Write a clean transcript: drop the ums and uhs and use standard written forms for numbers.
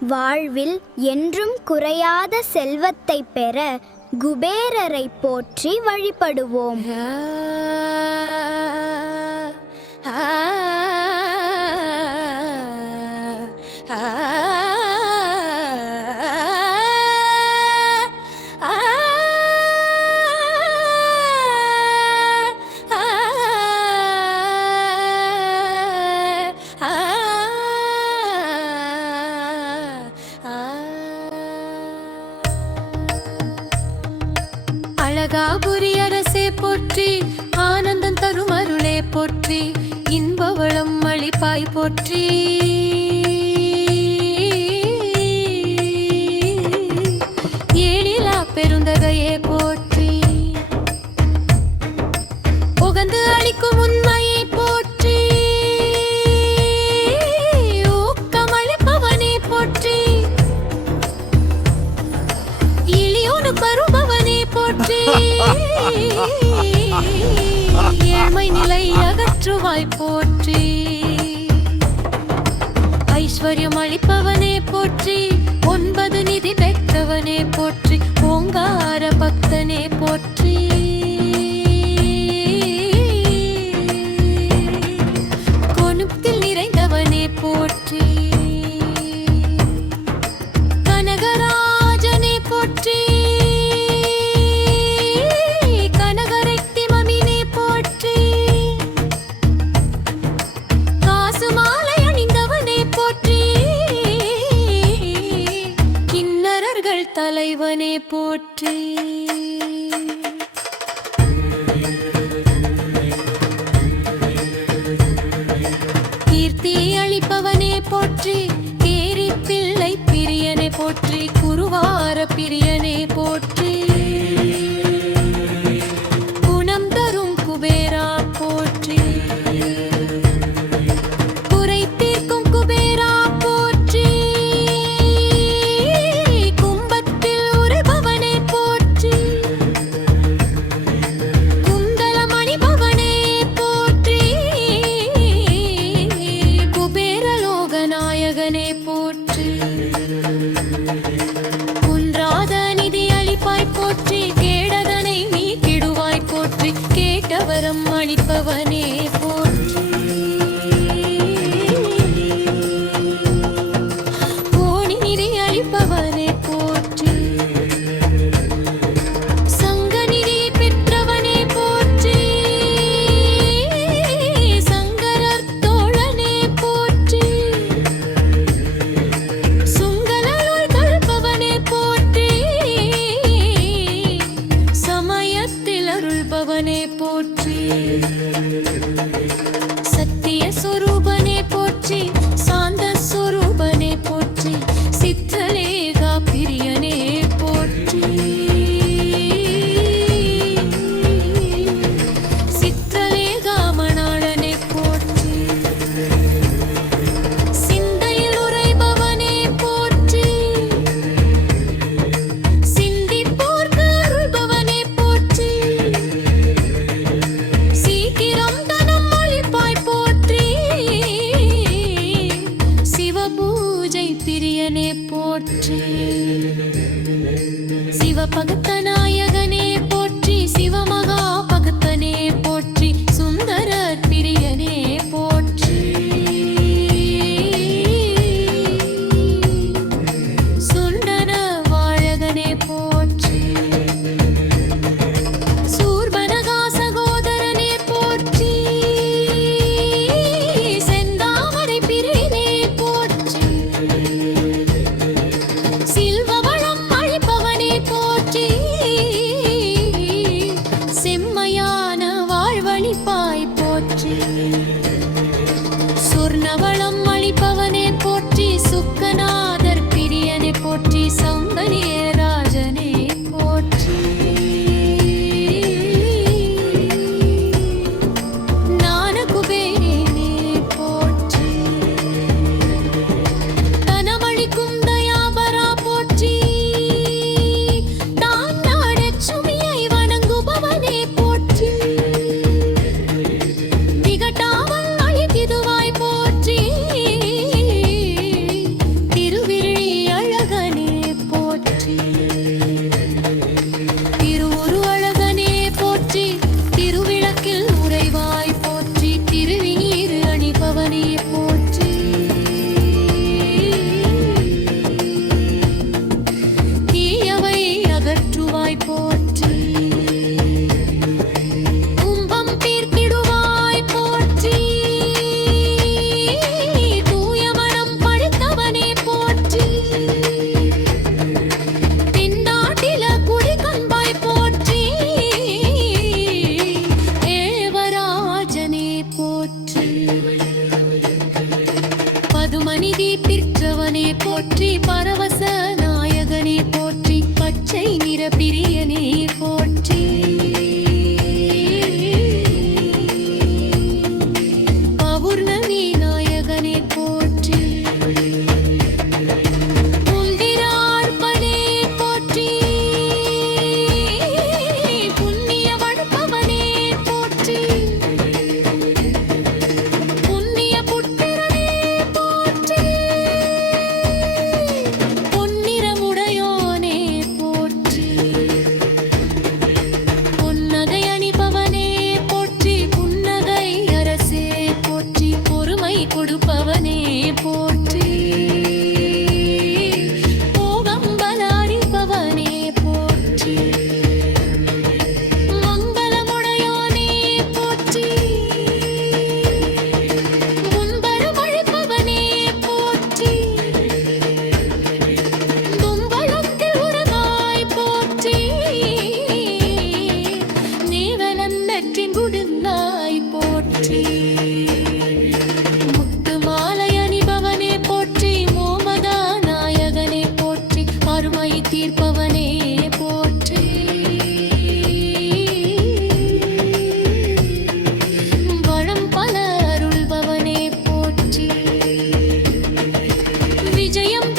வாழ்வில் என்றும் குறையாத செல்வத்தை பெற குபேரரை போற்றி வழிபடுவோம். அழகாபுரி அரசே போற்றி, ஆனந்தம் தரும் அருளே போற்றி, இன்பவளம் அளிப்பாய் போற்றி. ஏழிலா பெருந்தகையே போற்றி, உகந்து அளிக்கும் உண்மையை போற்றி, ஊக்கமளிப்பவனே போற்றி, இளியோடு பருபவனே போற்றி, ஏழ்மை நிலை அகற்றுவாய் போற்றி, ஐஸ்வர்யம் அளிப்பவனே போற்றி, 9 நிதி பெற்றவனே போற்றி, ஓங்கார பக்தனே போற்றி, கோணுத்தில் நிறைந்தவனே போற்றி, கனகராஜனே போற்றி, கனகரத்திமமினே போற்றி, காசு மாலை அணிந்தவனே போற்றி, கிண்ணறர்கள் தலைவனே போற்றி, கீர்த்தி அளிப்பவனே போற்றி, கேரி பிள்ளை பிரியனே போற்றி, குருவார பிரியனே போற்றி, குணம் தரும் குபேரா போற்றி, குறை தீர்க்கும் குபேரா போற்றி, கும்பத்தில் உரைபவனே போற்றி, குந்தலம் அணிபவனே போற்றி, குபேரலோகநாயகனே போற்றி, குன்றாத நிதி அளிப்பாய் போற்றி, கேடதனை நீக்கிடுவாய் போற்றி, கேட்டவரம் அளிப்பவனே போற்றி, கோடி நிதி அளிப்பவனே போற்றி, சங்க நிதி பெற்றவனே போற்றி, சங்கரர் தோழனே போற்றி, சுங்கலருள் கல்பவனே போற்றி, சமயத்தில் அருள்பவனே போற்றி, சத்திய சொரூபனே போற்றி, சாந்த சொரூபனே போற்றி, சித்தலேகா பிரியனே போற்றி, சித்தலேகா மணாளனே போற்றி, சிந்தையில் உரைபவனே போற்றி, சிந்திப்போர்க்கு அருள்பவனே போற்றி, சீக்கிரம் தனம் அளிப்பாய் போற்றி, சிவபூஜை பிரியனே போற்றி, சிவபக்தநாயகனே போற்றி, சிவமகா பக்தனே போற்றி, சுந்தர பிரியனே போற்றி, சுண்டன வாழகனே போற்றி, சூர்பனகா சகோதரனே போற்றி, செந்தாமரை பிரியனே போற்றி, சில்வவளம் அளிப்பவனே போற்றி, போற்றி பரவச நாயகனே போற்றி பச்சை நிற பிரியனே போற்றி பௌர்ணமி நாயகனே போற்றி புந்திரார்ப்பனே போற்றி புண்ணிய வடுப்பவனே போற்றி புண்ணிய புத்திரனே போற்றி பொன்னிறமுடையோனே போற்றி பொன்னகை அணிபவனே போற்றி புன்னகை அரசே போற்றி பொறுமை கொடுப்பவனே போற்றி போகம்பல அறிபவனே போற்றி மங்களமுடையோனே போற்றி முன்பரம் அழைப்பவனே போற்றி தும்பலத்தில் உறவாய் போற்றி நீவலந்தற்றின் குடுங்காய் போற்றி முத்து மாலை அணிபவனே போற்றி மோமதா நாயகனே போற்றி அருமை தீர்ப்பவனே போற்றி வளம் பல அருள்பவனே போற்றி விஜயம்